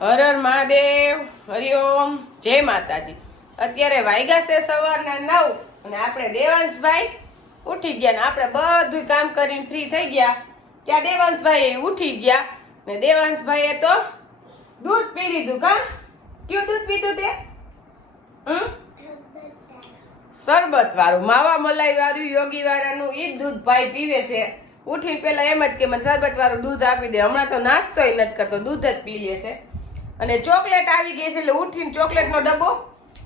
હર હર મહાદેવ હરિઓમ જય માતાજી. અત્યારે વાગ્યા છે સવારના નવ અને આપણે દેવાંશભાઈ ઉઠી ગયા ને આપણે બધું કામ કરીને ફ્રી થઈ ગયા. ત્યાં દેવાંશભાઈ ઉઠી ગયા ને દેવાંશભાઈએ તો દૂધ પી લીધું કા? કયું દૂધ પીધું તે? શરબત વાળું માવા મલાઈ વાળું યોગી વાળાનું એ દૂધ ભાઈ પીવે છે. ઉઠી પેલા એમ જ કે મને શરબત વાળું દૂધ આપી દે. હમણાં તો નાસ્તોય નથી કરતો, દૂધ જ પી લે છે. અને ચોકલેટ આવી ગઈ છે એટલે ઉઠીને ચોકલેટનો ડબ્બો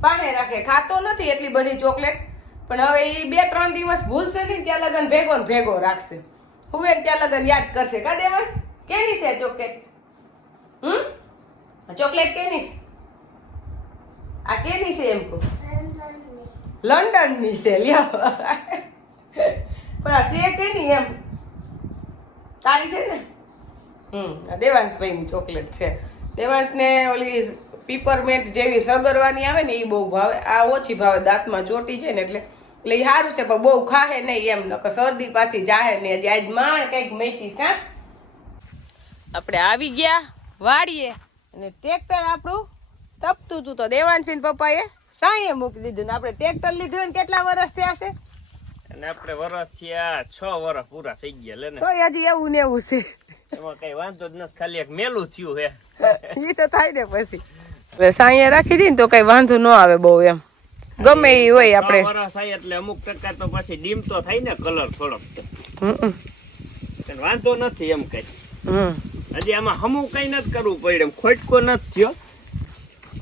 પાસે રાખે. ખાતો નથી એટલી બધી ચોકલેટ. પણ હવે એ બે ત્રણ દિવસ ભૂલશે નહીં, ત્યાં લગન ભેગો ને ભેગો રાખશે. હું એક ત્યાં લગન યાદ કરશે. કા દેવસ કેની છે ચોકલેટ? હમ? ચોકલેટ કેની આ કેની છે એમ કહું? લંડનની છે, લ્યો. પણ આ છે કેની એમ? તારી છે ને? હમ દેવાંશભાઈની ચોકલેટ છે. દેવાંશને ઓલી પીપરમેન્ટ જેવી સગરવાની આવે ને એ બહુ ભાવે. આ ઓછી ભાવે દાંતમાં ચોટી છે ને એટલે. એટલે એ સારું છે પણ બહુ ખાહે નહીં એમ. નકર શરદી પાછી જાહે ને હજી આજ માણ કંઈક મેટીશ હા? આપણે આવી ગયા વાડીએ અને ટ્રેક્ટર આપણું તપતું હતું તો દેવાનસિંહ પપ્પાએ સાંયે મૂકી દીધું ને આપણે ટ્રેક્ટર લીધું ને કેટલા વર્ષ થયા છે? અને આપણે વરસ થયા છ વરસ પૂરા થઈ ગયા લે ને. તો હજી એવું ને એવું છે. એમાં કઈ વાંધો જ નથી ખાલી એક મેલું થયું હે. એ તો થાય ને પછી. એટલે સાંયે રાખી દી ને તો કઈ વાંધો ન આવે બહુ એમ. ગમે એ હોય આપણે. વરસ થાય એટલે અમુક ટકા તો પછી ડીમ તો થાય ને કલર થોડોક વાંધો નથી એમ કઈ. હમ. હજી આમાં હમું કઈ નથી કરવું પડ્યું એમ ખોટકો નથી થયો.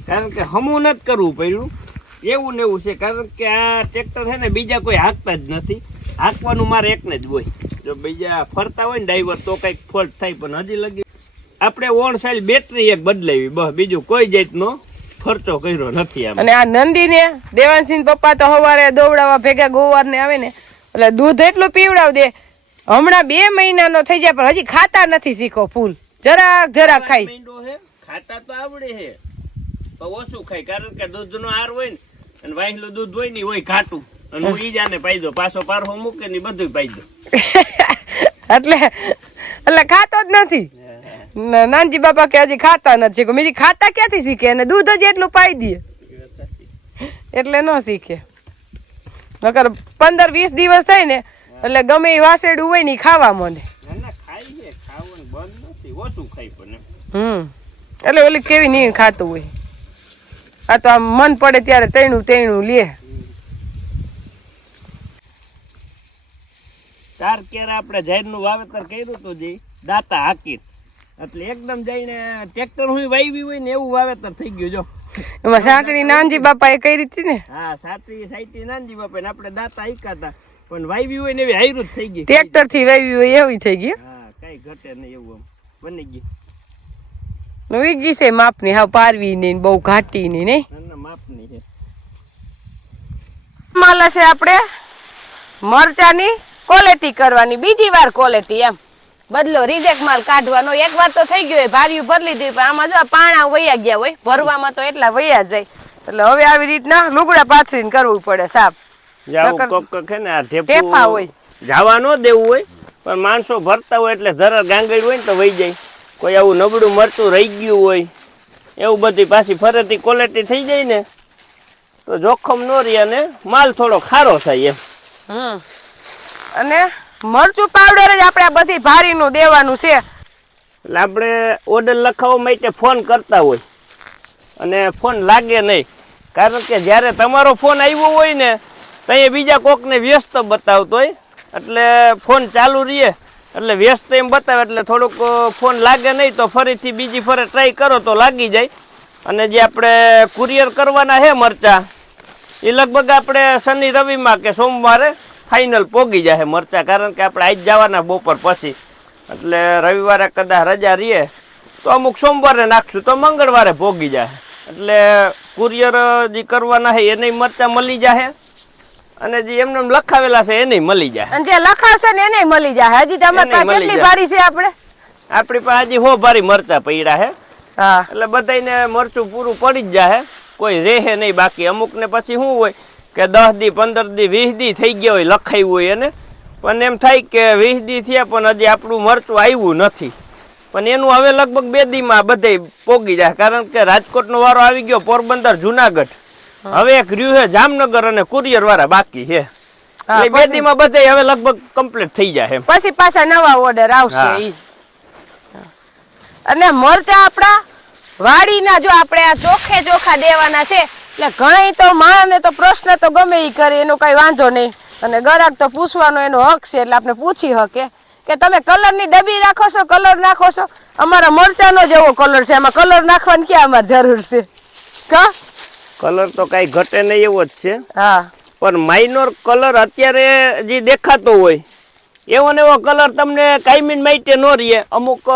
કારણ કે હમું નથી કરવું પડ્યું. એવું ને એવું છે કારણ કે આ ટ્રેક્ટર છે ને બીજા કોઈ હાંકતા જ નથી. હાંકવાનું મારે એકને જ હોય. જો બીજા ફરતા હોય ને ડ્રાઈવર તો કંઈક ફોલ્ટ થાય પણ હજી લગી આપણે ઓન સાઈલ બેટરી એક બદલાવી બસ બીજું કોઈ જાતનો ખર્ચો કર્યો નથી આમ. અને આ નંદીને દેવાનસિંહ પપ્પા તો સવારે દોવડાવવા ભેગા ગોવાર ને આવે ને એટલે દૂધ એટલું પીવડાવ દે. હમણાં બે મહિનાનો થઈ જાય પણ હજી ખાતા નથી શીખો ફૂલ. જરાક જરાક ખાઈ. ખાતા તો આવડે હે પણ ઓછું ખાય કારણ કે દૂધનો આર હોય ને અને વાહેલું દૂધ હોય ને હોય ઘાટું. અને હું ઈ જાને પાઈ દો પાછો પારહો મૂકે ને બધું પાઈ દો એટલે એટલે ખાતો જ નથી. નાનજી બાપા કે હજી ખાતા નથી શીખો બીજી ખાતા ક્યાંથી શીખે? અને દૂધ જ એટલું પાઈ દે. એટલે ન શીખે. નકર પંદર વીસ દિવસ થાય ને એટલે ગમે એ વાસેડું હોય ને ખાવા માંડે. ના ના ખાય છે ખાવાનું બંધ નથી. ઓછું ખાય પણ એમ. હમ. એટલે ઓલી કેવી નહીં ખાતું હોય. આ તો આમ મન પડે ત્યારે તૈણું તૈણું લે. ચાર કેરા આપણે ઝાડનું વાવેતર કર્યું હતું જે દાતા હાકી એટલે એકદમ જઈને ટ્રેક્ટર હું વાવી હોય ને એવું વાવેતર થઈ ગયું જો. એમાં સાતરી નાનજી બાપા એ કરી હતી ને? હા સાતરી સાઈટી નાનજી બાપા ને આપણે દાતા હાક્યા પણ વાવી હોય ને એવી હાયરું જ થઈ ગઈ. ટ્રેક્ટરથી વાવી હોય એવી થઈ ગઈ હા. કઈ ઘટે નહીં એવું આમ. બની ગઈ નવી ગઈ છે માપની હા પારવી ની બહુ ઘાટી ની. નહીં નાના માપની છે. માલા છે આપણે મરચાની ક્વોલિટી કરવાની. બીજી વાર ક્વોલિટી એમ. બદલો રિજેક્ટ માલ કાઢવાનો. એક વાર તો થઈ ગયો હોય ભાર્યું ભરી લીધી પણ આમાં જો પાણા વયા ગયા હોય ભરવામાં તો એટલા વયા જાય. એટલે હવે આવી રીતના લુગડા પાથરીને કરવું પડે સાફ ઢેફા હોય. જવા ન દેવું હોય પણ માણસો ભરતા હોય એટલે ધરર ગાંગડ હોય ને તો વહી જાય. કોઈ આવું નબળું મરચું રહી ગયું હોય એવું બધી પાછી ફરતી ક્વોલિટી થઈ જાય ને તો જોખમ ન રહે અને માલ થોડો ખારો થાય એમ. અને મરચું પાવડર જ આપણે બધી ભારીનું દેવાનું છે. એટલે આપણે ઓર્ડર લખાવવા માટે ફોન કરતા હોય. અને ફોન લાગે નહીં. કારણ કે જ્યારે તમારો ફોન આવ્યો હોય ને ત્યાં બીજા કોકને વ્યસ્ત બતાવતો હોય. એટલે ફોન ચાલુ રહીએ એટલે વ્યસ્ત એમ બતાવે, એટલે થોડુંક ફોન લાગે નહીં તો ફરીથી બીજી ફરે ટ્રાય કરો તો લાગી જાય. અને જે આપણે કુરિયર કરવાના છે મરચા, એ લગભગ આપણે શનિ રવિમાં કે સોમવારે ફાઇનલ પોગી જાય મરચા, કારણ કે આપણે આજ જવાના બપોર પછી. એટલે રવિવારે કદાચ રજા રહીએ, તો અમુક સોમવારે નાખશું, તો મંગળવારે ભોગી જાય. એટલે કુરિયર જે કરવાના છે એને મરચા મળી જાય અને જે એમને એમ લખાવેલા છે એને મળી જાય. અને જે લખાવશે ને એને મળી જાય. હજી તમારે પાસે કેટલી ભારી છે આપણે? આપણી પાસે હજી હો ભારી મરચા પડ્યા છે હા. એટલે બધાને મરચું પૂરું પડી જ જાય કોઈ રહે નહીં બાકી. અમુકને પછી શું હોય કે દસ દી પંદર દી વીસ દી થઈ ગયા હોય લખાયું હોય એને. પણ એમ થાય કે વીસ દી થયા પણ હજી આપણું મરચું આવ્યું નથી. પણ એનું હવે લગભગ બે દીમાં બધે પોગી જાય. કારણ કે રાજકોટનો વારો આવી ગયો પોરબંદર જુનાગઢ. હવે એક રહ્યું છે જામનગર અને કુરિયર વાળા બાકી છે. હા, બે દીમાં બધે હવે લગભગ કમ્પ્લીટ થઈ જાય પછી પાછા નવા ઓર્ડર આવશે ઈ. અને મરચા આપડા વાડીના જો આપણે આ ચોખે ચોખા દેવાના છે એટલે ઘણી તો માણસને તો પ્રશ્ન તો ગમે ઈ કરે એનો કઈ વાંધો નહીં. અને ગરાક તો પૂછવાનો એનો હક છે એટલે આપણે પૂછી હકે. કે તમે કલરની ડબ્બી રાખો છો કલર નાખો છો? અમારા મરચાનો જ એવો કલર છે એમાં કલર નાખવાની ક્યાં અમારે જરૂર છે? કા? કલર તો કઈ ઘટે નહીં એવો જ છે. હા. પણ માઇનોર કલર અત્યારે જે દેખાતો હોય એવો ને એવો કલર તમને કાયમી માઇટે ન રહીએ અમુક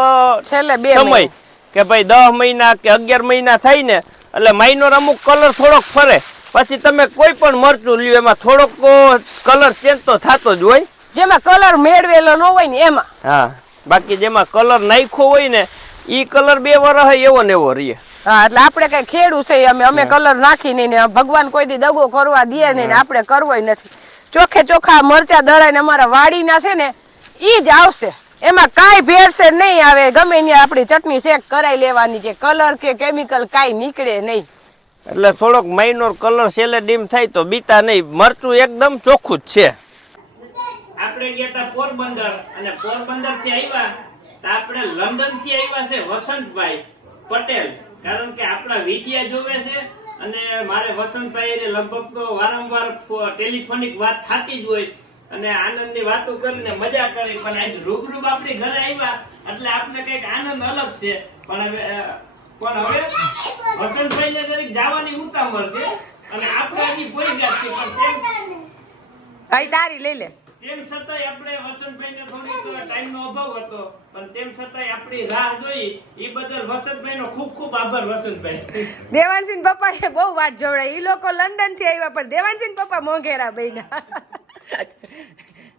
છેલ્લે બે સમય કે ભાઈ દસ મહિના કે અગિયાર મહિના થાય ને એટલે માઇનોર અમુક કલર થોડોક ફરે. પછી તમે કોઈ પણ મરચું લ્યો એમાં થોડોક કલર ચેન્જ તો થતો જ હોય. જેમાં કલર મેળવેલો ન હોય ને એમાં. હા. બાકી જેમાં કલર નાખ્યો હોય ને ઈ કલર બે વર્ષ એવો ને એવો રહીએ હા એટલે આપણે કઈ ખેડું છે અમે અમે કલર નાખી નહીં ને ભગવાન કોઈ દી દગો કરવા દે નહીં ને આપણે કરવો નથી. ચોખે ચોખા મરચા દળાઈને અમારા વાડીના છે ને ઈ જ આવશે. એમાં કાંઈ ભેળસેળ નહીં આવે ગમે ત્યાં આપણી ચટણી શેક કરાઈ લેવાની કે કલર કે કેમિકલ કાંઈ નીકળે નહીં. એટલે થોડોક માઇનોર કલર સેલે ડીમ થાય તો બીતા નહીં. મરચું એકદમ ચોખ્ખું જ છે. આપણે ગયા હતા પોરબંદર અને પોરબંદરથી આવ્યા આપણે લંડનથી આવ્યા છે વસંતભાઈ પટેલ. કારણ કે આપણા વિડિયા જોવે છે અને મારે વસંતભાઈ લગભગ તો વારંવાર ટેલિફોનિક વાત થતી જ હોય અને આનંદની વાતો કરીને મજા કરી, પણ આજ રૂબરૂબ આપણી ઘરે આવ્યા એટલે આપણે કંઈક આનંદ અલગ છે. પણ હવે પણ હવે વસંતભાઈને જરીક જવાની ઉતાવળ છે અને આપણે હજી પોઈ ગયા છીએ, પણ તારી લઈ લે. તેમ છતાંય આપણે વસંતભાઈને થોડીક ટાઈમનો અભાવ હતો પણ તેમ છતાંય આપણી રાહ જોઈ એ બદલ વસંતભાઈનો ખૂબ ખૂબ આભાર વસંતભાઈ. દેવાનસિંહ પપ્પાએ બહુ વાત જોવડાઈ. એ લોકો લંડનથી આવ્યા પણ દેવાનસિંહ પપ્પા મોંઘેરા બન્યા.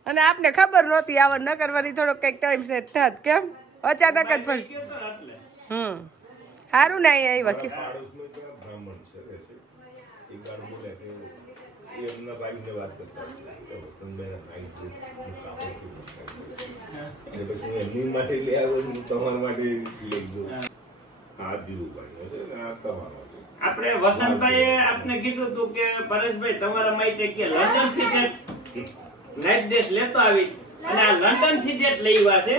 અને આપને ખબર નહોતી આવા ન કરવાની થોડોક કંઈક ટાઈમ સેટ થાત કેમ? અચાનક જ પણ હમ. સારું ને અહીંયા આવ્યા કે એ ગાળ બોલે કે એ એમના ભાઈને વાત કરતા વસંતભાઈના ભાઈ ડ્રેસ હું કાપડ કેવું એટલે પછી હું એમની માટે લઈ આવ્યો હું તમારા માટે લઈ ગયો. આ ધીરુભાઈનો છે આ તમારો આપણે વસંતભાઈએ આપને કીધું હતું કે પરેશભાઈ તમારા માટે કે લંડનથી જે નાઇટ ડ્રેસ લેતો આવીશ. અને આ લંડનથી જે લઈવા છે.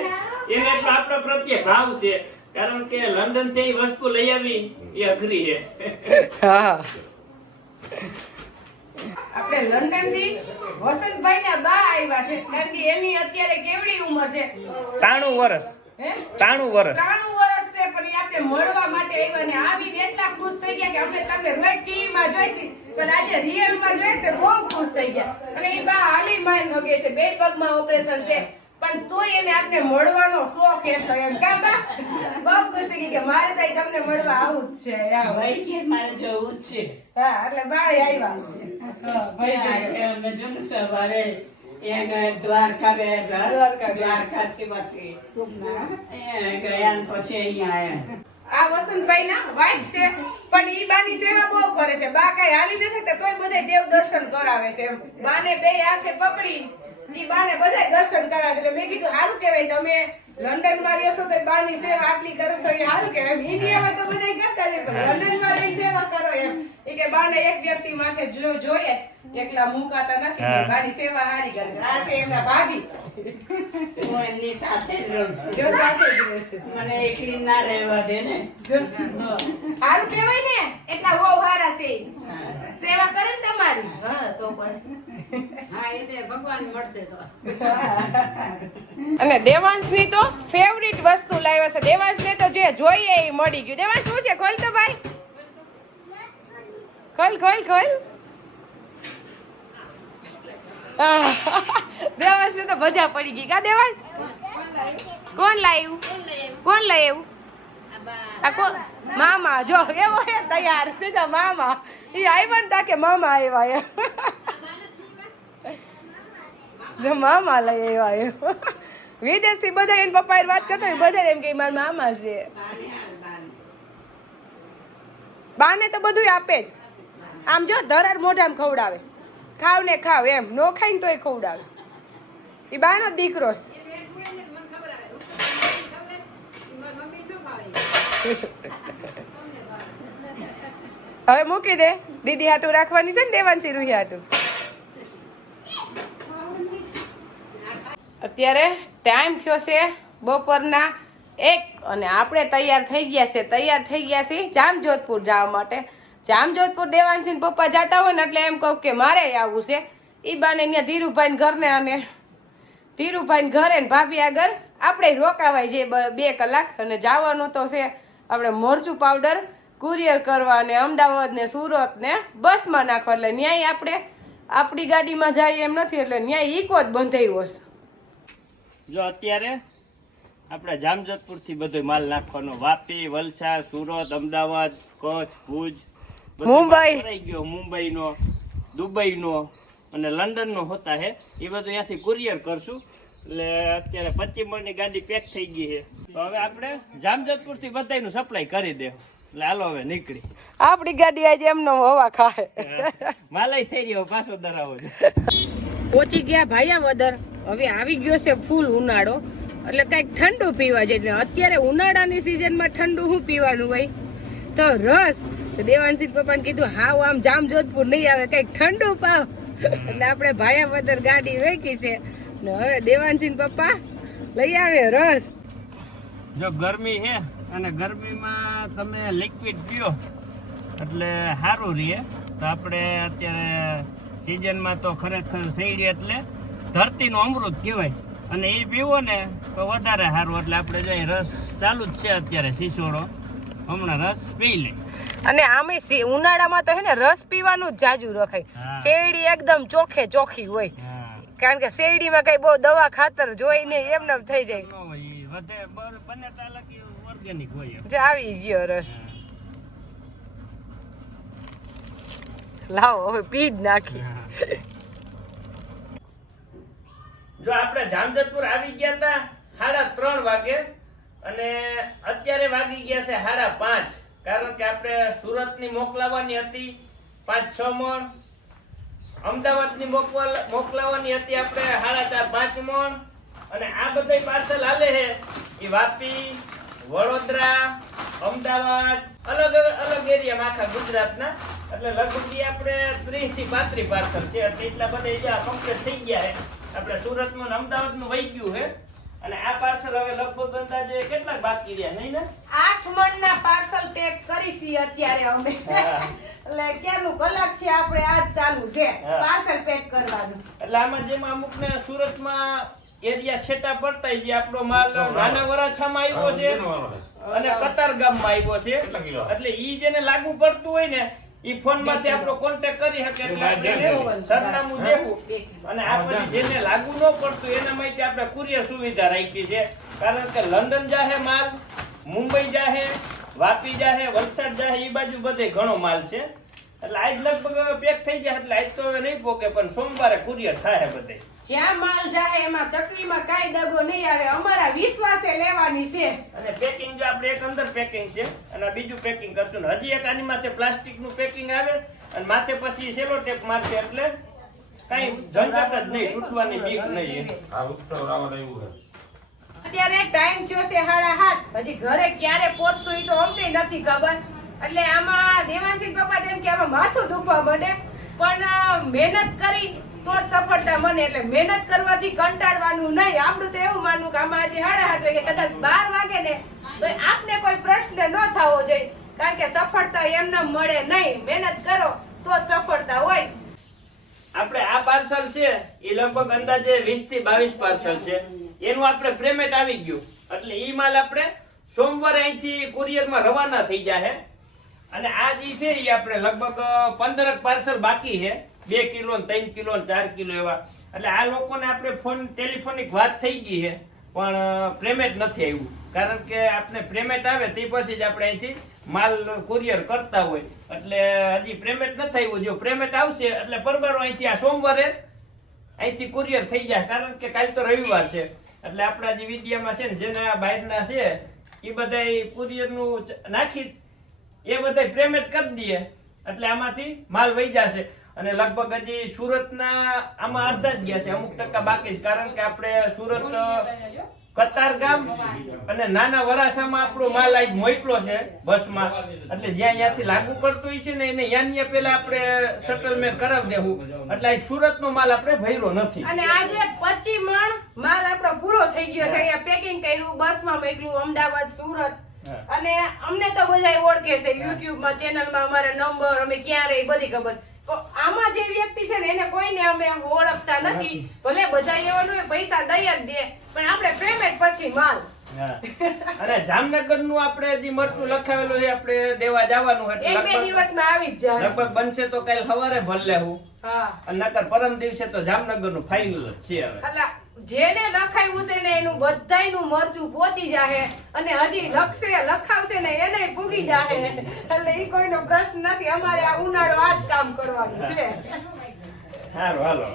એને તો આપણા પ્રત્યે ભાવ છે. કારણ કે લંડનથી એ વસ્તુ લઈ આવી એ અઘરી છે. હા. આપણે લંડનથી વસંતભાઈ ના બા આવ્યા છે કારણ કે એની અત્યારે કેવડી ઉંમર છે. ત્રાણું વર્ષ હે? વર્ષ ત્રાણું વર્ષ છે પણ આપણે મળવા માટે આવ્યા ને આવીને એટલા ખુશ થઈ ગયા કે આપણે તમને રોજ ટીવી માં જોઈશી પણ આજે રિયલમાં જોઈએ તો બહુ ખુશ થઈ ગયા. અને એ બા હાલી માઇન વગે છે બે પગમાં ઓપરેશન છે. પણ તોય એને આપને મળવાનો શોખ હતો એમ. કા બા? બહુ ખુશી કે મારે તો તમને મળવા આવું જ છે એમ. ભાઈ કે મારે જવું જ છે. હા એટલે ભાઈ આવ્યા ભાઈ આજે અમે જમ સવારે ગયા દ્વારકા દ્વારકા ગયા. પછી. ગયા પછી અહીંયા આયા. આ વસંતભાઈ ના વાઈફ છે પણ ઈ બાની સેવા બહુ કરે છે. બા કઈ હાલી નથી તોય બધા દેવ દર્શન કરાવે છે બાને બે હાથે પકડી ઈ બાને બધા દર્શન કરાવે એટલે મેં કીધું સારું કહેવાય તમે લંડનમાં રહ્યો તો બાની સેવા આટલી કરો છો. એ સારું કહેવાય. ઇન્ડિયામાં તો બધા કરતા જ પણ લંડનમાં રહી સેવા કરો એમ. એ કે બાને એક વ્યક્તિ માટે જો જોઈએ જ. એકલા મુકાતા નથી મારી સેવા હારી કરે આ છે એમના ભાભી. હું એમની સાથે જ રહું છું. જો સાથે જ રહેશે મને એકલી ના રહેવા દે ને. સારું કહેવાય ને એટલા બહુ હારા છે. સેવા કરે ને તમારી. હા તો પછી. હા એટલે ભગવાન મળશે તો. અને દેવાંશની તો ફેવરિટ વસ્તુ લાવ્યા છે. દેવાંશ ને તો જે જોઈએ એ મળી ગયું. દેવાંશ શું છે? ખોલ તો ભાઈ. ખોલ ખોલ ખોલ. આહ, ને તો મજા પડી ગઈ. કા દેવાંશ? કોણ લાવ્યું કોણ લાવ્યું આ કોણ? મામા. જો એવો એ તૈયાર સીધા મામા. એ આવ્યા ને તા કે મામા આવ્યા જો મામા લઈ આવ્યા વિદેશથી બધા એના પપ્પા વાત કરતા બધા એમ કે મારા મામા છે. બાને તો બધું આપે જ. આમ જો ધરાર મોઢામ ખવડાવે. ખાવ ને ખાવ, એમ. નો ખાય ને તોય ખવડાવે. એ બાનો દીકરો હવે મૂકી દે. દીદી હાટું રાખવાની છે ને દેવાંશી રૂહી હાટું. અત્યારે ટાઈમ થયો છે બપોરના એક અને આપણે તૈયાર થઈ ગયા છે. તૈયાર થઈ ગયા છીએ જામજોધપુર જવા માટે. જામજોધપુર દેવાનસિંહ પપ્પા જતા હોય ને એટલે એમ કહું કે મારે આવવું છે. એ બાને ત્યાં ધીરુભાઈ ઘરને અને ધીરુભાઈ ઘરે ને ભાભી આગળ આપણે રોકાવાય છે બ- કલાક અને જવાનું તો છે આપણે મરચું પાવડર કુરિયર કરવા અને અમદાવાદ ને સુરત ને બસમાં નાખવા. એટલે ન્યાય આપણે આપણી ગાડીમાં જઈએ એમ નથી, એટલે ન્યાય ઈકો જ બંધાયો છે. જો અત્યારે આપણે જામજોધપુરથી બધો માલ નાખવાનો. વાપી, વલસાડ, સુરત, અમદાવાદ, કચ્છ, ભુજ મુંબઈ. માલ ભરાઈ નો દુબઈ નો અને લંડનનો હોતા હે. એ બધું ત્યાંથી કુરિયર કરશું. એટલે અત્યારે પચીસ મણની ગાડી પેક થઈ ગઈ છે. તો હવે આપણે જામજોધપુરથી બધાયનું સપ્લાય કરી દે. એટલે હાલો હવે નીકળી. આપણી ગાડી આજે એમનો હવા ખાય. માલય થઈ રહ્યો પાછો ધરાવો પહોંચી ગયા ભાયા વદર. હવે આવી ગયો છે ફૂલ ઉનાળો. એટલે કંઈક ઠંડુ પીવા જાય અત્યારે ઉનાળાની સિઝનમાં ઠંડુ શું પીવાનું હોય તો રસ. તો દેવાંશી પપ્પાને કીધું, હાવ આમ જામ જોધપુર નહીં આવે, કંઈક ઠંડુ પાવ. એટલે આપણે ભાયા વદર ગાડી વેકી છે. ને હવે દેવાંશી પપ્પા લઈ આવે રસ. જો ગરમી છે અને ગરમીમાં તમે લિક્વિડ પીઓ, એટલે સારું રહે. તો આપણે અત્યારે સિઝનમાં તો ખરેખર શેરડી એટલે ધરતીનું અમૃત કહેવાય. અને એ પીવો ને તો વધારે સારું. એટલે આપણે જો રસ ચાલુ જ છે અત્યારે શીશોડો. હમણાં રસ પી લે. અને આમે ઉનાળામાં તો હે ને રસ પીવાનું જ જાજુ રખાય. શેરડી એકદમ ચોખે ચોખી હોય. કારણ કે શેરડીમાં કઈ બહુ દવા ખાતર જોઈ ને એમને એમ થઈ જાય. ન હોય ઈ વધે. બને તાલક ઓર્ગેનિક હોય જે આવી ગયો રસ. લાવો હવે પી જ નાખી. જો આપણે જામજતપુર આવી ગયા હતા સાડા ત્રણ વાગે અને અત્યારે વાગી ગયા છે સાડા પાંચ. કારણ કે આપણે સુરતની મોકલાવાની હતી પાંચ છ મણ. અમદાવાદની મોકલાવાની હતી આપણે સાડા ચાર પાંચ મણ. અને આ બધા પાર્સલ હાલે છે. એ વાપી, વડોદરા, અમદાવાદ, અલગ અલગ એરિયામાં આખા ગુજરાતના. એટલે લગભગ આપણે ત્રીસથી પાંત્રીસ પાર્સલ છે. એટલે એટલા બધા કમ્પ્લીટ થઈ ગયા છે. આપણે સુરતમાં ને અમદાવાદનું વહી ગયું છે. અને આ પાર્સલ હવે લગભગ અંદાજે કેટલાક બાકી રહ્યા નહીં ને? આઠ મણના પાર્સલ પેક કરી છીએ અત્યારે અમે. એટલે ક્યારનું કલાક છે આપણે આજ ચાલુ છે. પાર્સલ પેક કરવાનું. એટલે આમાં જેમાં અમુક ને સુરતમાં એરિયા છેટા પડતા જે આપણો માલ નાના વરાછામાં આવ્યો છે અને કતાર ગામમાં આવ્યો છે. એટલે ઈ જેને લાગુ પડતું હોય ને ઈ ફોનમાંથી આપણો કોન્ટેક્ટ કરી શકે એટલે સરનામું દેવું. અને આ પછી જેને લાગુ ન પડતું એના માટે આપણે કુરિયર સુવિધા રાખી છે. કારણ કે લંડન જાહે માલ મુંબઈ જાહે વાપી જાહે વલસાડ જાહે ઈ બાજુ બધે ઘણો માલ છે. એટલે આજ લગભગ પેક થઈ જાય એટલે આજ તો નહીં પોકે પણ સોમવારે કુરિયર થાય બધે. જ્યાં માલ જાહે એમાં ચકલીમાં કાઈ દગો નહીં આવે અમારા વિશ્વાસે લેવાની છે. અને પેકિંગ જો આપણે એક અંદર પેકિંગ છે અને બીજું પેકિંગ કરશું. ને હજી એક આની માથે પ્લાસ્ટિકનું પેકિંગ આવે અને માથે પછી સેલો ટેપ મારશે એટલે કઈ ઝંઝટ જ નહીં તૂટવાની બીક નહીં આ ઉત્સવ રાવણ આવ્યું છે. અત્યારે ટાઈમ થયો છે સાડા સાત. હજી ઘરે ક્યારે પહોંચશું એ તો અમને નથી ખબર. એટલે આમાં દેવાંશી પપ્પા જેમ કે આમાં માથું દુખવા માંડે, પણ મહેનત કરી તો જ સફળતા મને એટલે મહેનત કરવાથી કંટાળવાનું નહીં. આપણું તો એવું માનવું કે આમાં આજે સાડા સાત વાગે કદાચ બાર વાગે ને તો આપને કોઈ પ્રશ્ન ન થવો જોઈએ, કારણ કે સફળતા એમને મળે નહીં. મહેનત કરો તો જ સફળતા હોય. આપણે આ પાર્સલ છે, એ લગભગ અંદાજે 20 થી બાવીસ પાર્સલ છે. એનું આપણે પેમેન્ટ આવી ગયું. એટલે ઈ માલ આપણે સોમવારે અહીંથી કુરિયરમાં રવાના થઈ જાય અને આ જે છે એ આપણે લગભગ પંદર પાર્સલ બાકી છે. બે કિલો ત્રણ કિલો ચાર કિલો એવા. એટલે આ લોકોને આપણે ફોન, ટેલિફોનિક વાત થઈ ગઈ છે, પણ પેમેન્ટ નથી આવ્યું. કારણ કે આપણે પેમેન્ટ આવે તે પછી જ આપણે અહીંથી માલ કુરિયર કરતા હોય. એટલે, હજી પેમેન્ટ નથી આવ્યું. જો પેમેન્ટ આવશે, એટલે પરબારો અહીંથી આ સોમવારે અહીંથી કુરિયર થઈ જાય. કારણ કે કાલ તો રવિવાર છે. એટલે આપણા જે વિદ્યામાં છે ને, જેના બહારના છે એ બધા કુરિયરનું નાખી એ બધા પેમેન્ટ કરી દઈએ. એટલે આમાંથી માલ વહી જશે. અને લગભગ હજી સુરતના આમાં અડધા જ ગયા છે અમુક ટકા બાકી છે. કારણ કે આપણે સુરત કતાર ગામ અને નાના વરાસામાં આપણો માલ આજ મોકલો છે બસમાં. એટલે જ્યાં ત્યાંથી લાગુ પડતું હોય છે ને એને યાન પેલા આપણે સેટલમેન્ટ કરાવી દેવું. એટલે આજ સુરતનો માલ આપણે ભર્યો નથી. અને આજે પચી મણ માલ આપણો પૂરો થઈ ગયો છે. અહીંયા પેકિંગ કર્યું બસમાં મોકલ્યું અમદાવાદ સુરત. અને અમને તો બધા ઓળખે છે યુટ્યુબમાં ચેનલમાં અમારા નંબર અમે ક્યાં રહી બધી ખબર. આમાં જે વ્યક્તિ છે ને એને કોઈને અમે ઓળખતા નથી. ભલે બધા એવાનું પૈસા દઈ જ દે પણ આપણે પેમેન્ટ પછી માલ. અરે અને જામનગરનું આપણે જે મરચું લખાવેલું છે આપણે દેવા જવાનું હતું. એક બે દિવસ દિવસમાં આવી જ જાય. લગભગ બનશે તો કાલ સવારે ભલે હું. હા. અને નકર પરમ દિવસે તો જામનગરનું ફાઇનલ જ છે હવે. જેને લખાયું છે ને એનું બધાયનું મરચું પહોંચી જાહે અને હજી લખશે લખાવશે ને એને પૂગી જાહે. એટલે ઈ કોઈનો પ્રશ્ન નથી. અમારે આ ઉનાળો આ જ કામ કરવાનું છે. સારું હાલો.